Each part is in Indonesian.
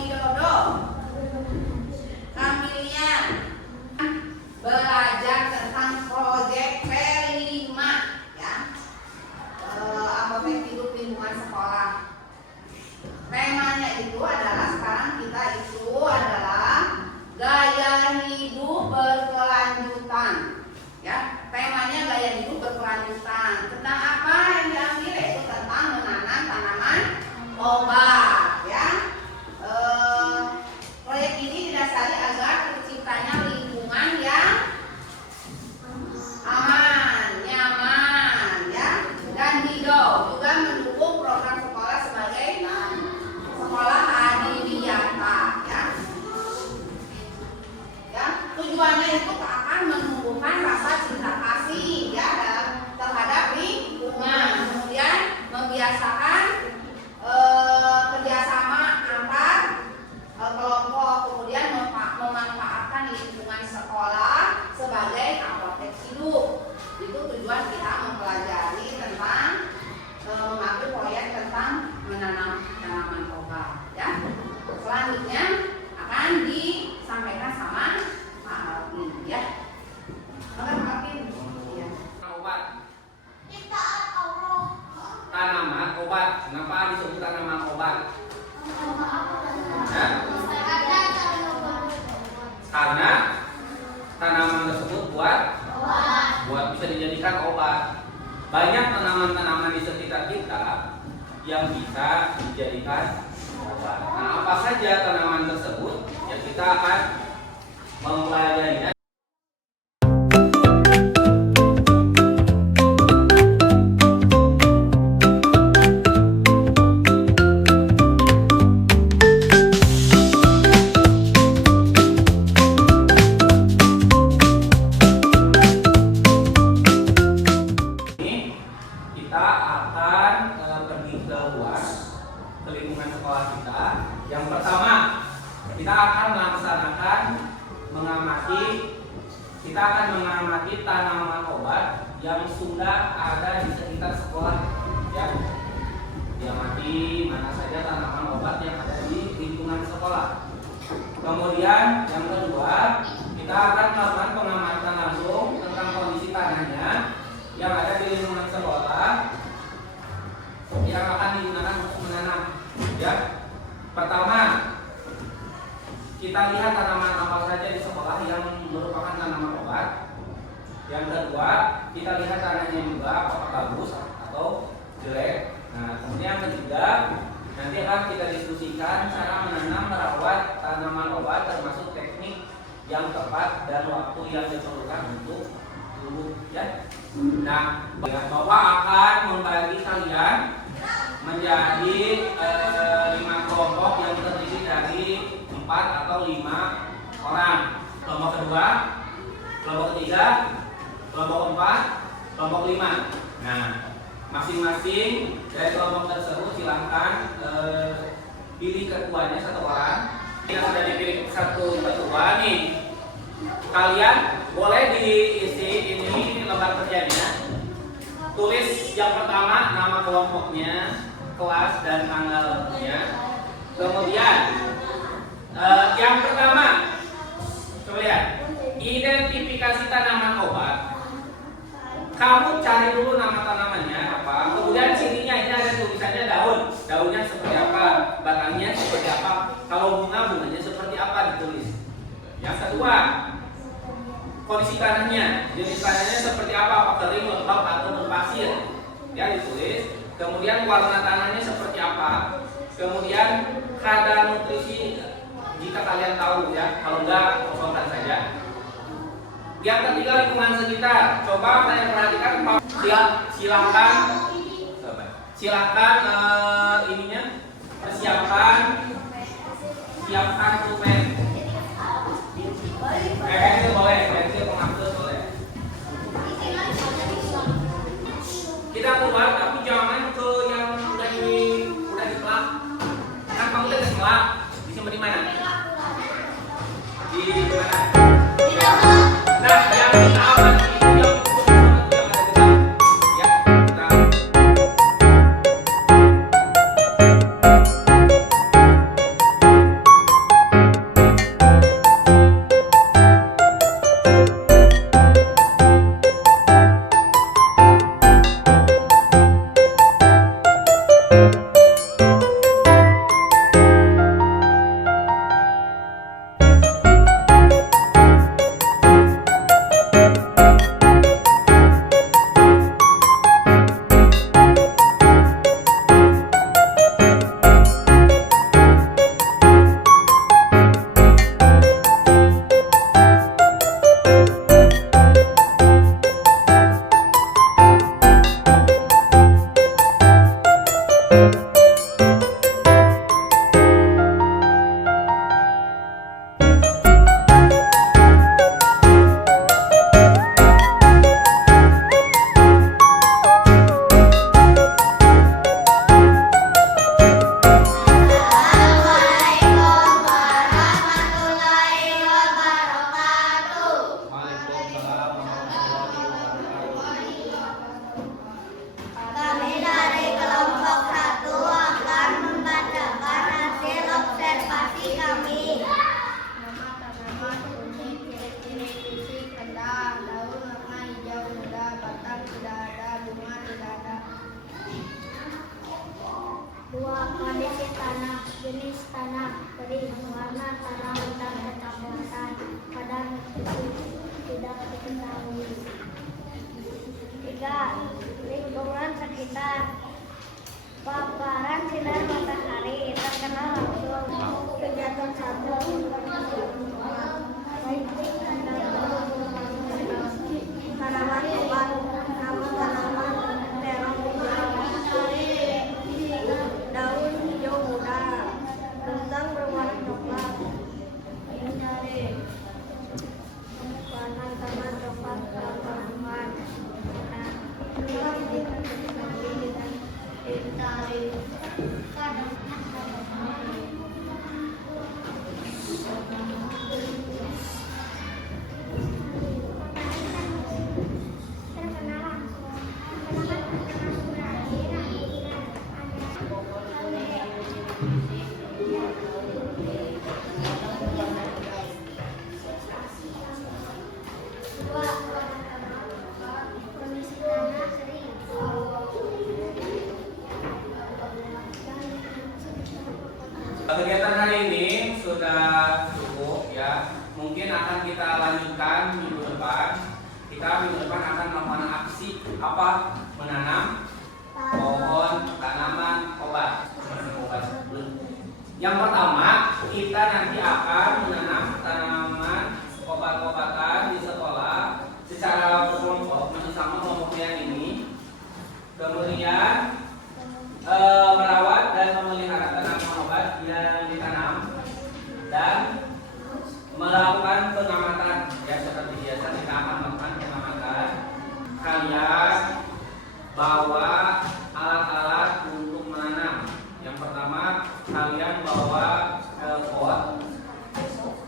Widodo. Kamilian belajar tentang proyek P5 ya. Apotek hidup lingkungan sekolah. Temanya itu adalah sekarang kita itu adalah gaya hidup berkelanjutan. Ya, temanya gaya hidup berkelanjutan. Tentang apa yang diambil? Itu tentang menanam tanaman obat ya. Proyek ini didasari agar terciptanya lingkungan yang aman, nyaman ya, dan hijau. Juga mendukung program sekolah sebagai sekolah adiwiyata ya. Ya, tujuannya itu akan menumbuhkan rasa cinta kasih ya terhadap lingkungan. Kemudian membiasakan kerjasama antar kelompok, kemudian memanfaatkan lingkungan sekolah sebagai apotek hidup. Itu tujuan kita mempelajari tentang mengambil proyek tentang menanam tanaman obat ya. Selanjutnya akan disampaikan sama Pak Alvin ya. Pak Alvin ya. Obat. Tanaman obat. Kenapa disebut tanaman obat? Ya? Karena tanaman tersebut buat bisa dijadikan obat. Banyak tanaman-tanaman di sekitar kita yang bisa dijadikan obat. Nah, apa saja tanaman tersebut? Ya, kita akan mempelajarinya. Kita akan pergi ke luas ke lingkungan sekolah kita. Yang pertama, kita akan mengamati tanaman obat yang sudah ada di sekitar sekolah ya. Diamati mana saja tanaman obat yang ada di lingkungan sekolah. Kemudian yang kedua, kita akan melakukan pengamatan langsung tentang kondisi tanahnya yang ada di lingkungan sekolah yang akan digunakan untuk menanam ya. Pertama, kita lihat tanaman apa saja di sekolah yang merupakan tanaman obat. Yang kedua, kita lihat tanahnya juga apakah bagus atau jelek. Nah, kemudian yang ketiga, nanti akan kita diskusikan cara menanam merawat tanaman obat termasuk teknik yang tepat dan waktu yang diperlukan untuk tumbuh ya. Nah, Bapak akan membagi kalian menjadi 5 kelompok yang terdiri dari 4 atau 5 orang. Kelompok kedua, kelompok ketiga, kelompok keempat, kelompok 5. Nah, masing-masing dari kelompok tersebut silahkan pilih ketuanya 1 orang. Yang sudah dipilih 1 ketua nih, kalian boleh diisi ini lembar kerjanya. Tulis yang pertama nama kelompoknya, kelas dan tanggalnya. Kemudian yang pertama, coba lihat, identifikasi tanaman obat. Kamu cari dulu nama tanamannya apa. Kemudian sininya ini ada tulisannya daun. Daunnya seperti apa, batangnya seperti apa. Kalau bunga, bunganya seperti apa ditulis. Yang kedua, kondisi tanahnya, jenis tanahnya seperti apa kering, lembab atau berpasir, ya ditulis. Kemudian warna tanahnya seperti apa. Kemudian kadar nutrisi jika kalian tahu ya, kalau enggak kosongkan saja. Yang ketiga, lingkungan sekitar. Coba kalian perhatikan, silakan ininya siapkan pulpen. Pensil boleh, pensil penghapus boleh. Kita keluar tapi jangan ke yang udah dikelap. Kan kamu udah dikelap. Disimpan di mana? Di mana? Nah, yang kita amati yang ya, kita antara hutan kecoklatan padang itu tidak diketahui. 3. Lingkungan sekitar. Paparan sinar matahari terkena langsung. Kegiatan 1. Tanaman obat. Nama tanaman terong hijau. Daun hijau muda. Kentang berwarna coklat. Warna taman coklat perempuan. Kegiatan hari ini sudah cukup ya. Mungkin akan kita lanjutkan minggu depan. Kita minggu depan akan melakukan aksi apa? Menanam pohon tanaman obat. Yang pertama, kita nanti akan menanam tanaman obat-obatan di sekolah secara berkelompok, masih sama kelompoknya ini. Kemudian merawat dan memelihara tanaman obat yang ditanam dan melakukan pengamatan ya, seperti biasa kita akan melakukan pengamatan. Kalian bawa alat-alat untuk menanam. Yang pertama, kalian bawa pot,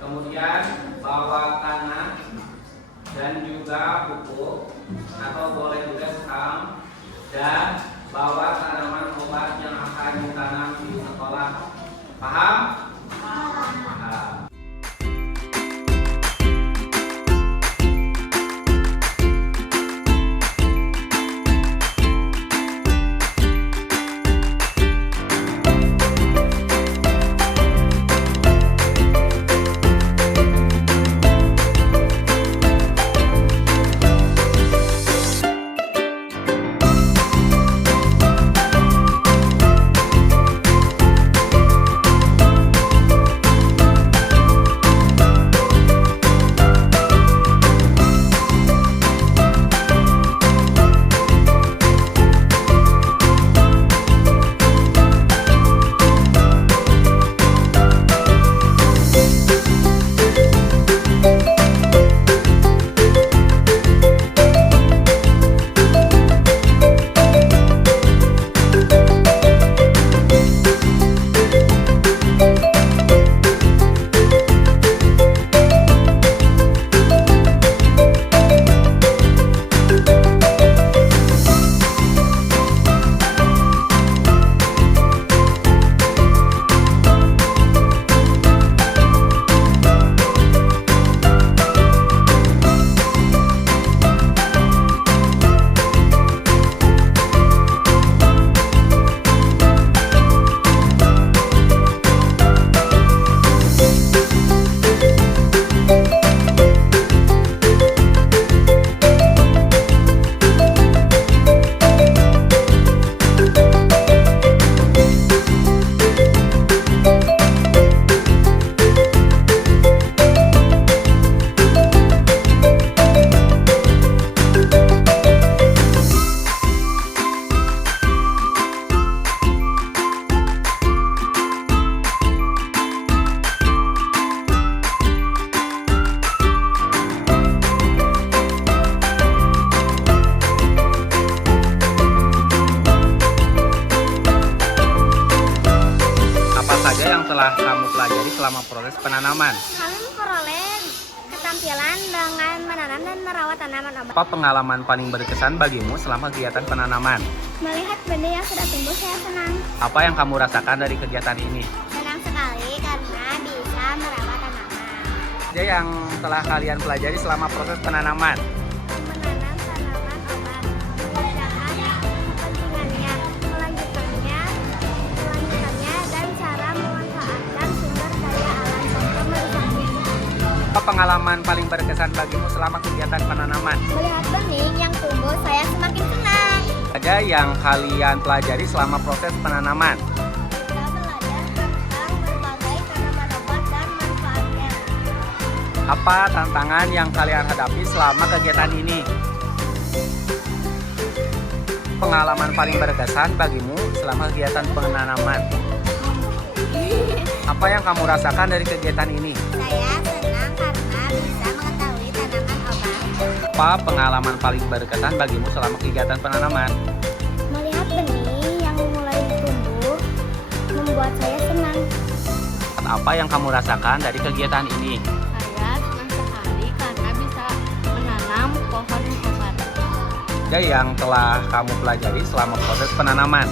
kemudian bawa tanah dan juga pupuk atau boleh juga sekam, dan bawa tanaman obat yang akan ditanam di sekolah. Paham? Paham. telah kamu pelajari selama proses penanaman? Kami memperoleh keterampilan dengan menanam dan merawat tanaman obat. Apa pengalaman paling berkesan bagimu selama kegiatan penanaman? Melihat benih yang sudah tumbuh, saya senang. Apa yang kamu rasakan dari kegiatan ini? Senang sekali karena bisa merawat tanaman. Apa yang telah kalian pelajari selama proses penanaman? Menanam tanaman obat, mengerjakan kepentingannya, kelanjutannya, dan cara memanfaatkan sumber daya alam. pengalaman paling berkesan bagimu selama kegiatan penanaman? Melihat benih yang tumbuh, saya semakin senang. Ada yang kalian pelajari selama proses penanaman? Kita belajar tentang berbagai tanaman obat dan manfaatnya. Apa tantangan yang kalian hadapi selama kegiatan ini? Pengalaman paling berkesan bagimu selama kegiatan penanaman? Apa yang kamu rasakan dari kegiatan ini? Saya senang karena bisa mengetahui tanaman obat. Apa pengalaman paling berkesan bagimu selama kegiatan penanaman? Melihat benih yang mulai tumbuh membuat saya senang. Apa yang kamu rasakan dari kegiatan ini? Saya senang sekali karena bisa menanam pohon obat. Ada yang telah kamu pelajari selama proses penanaman?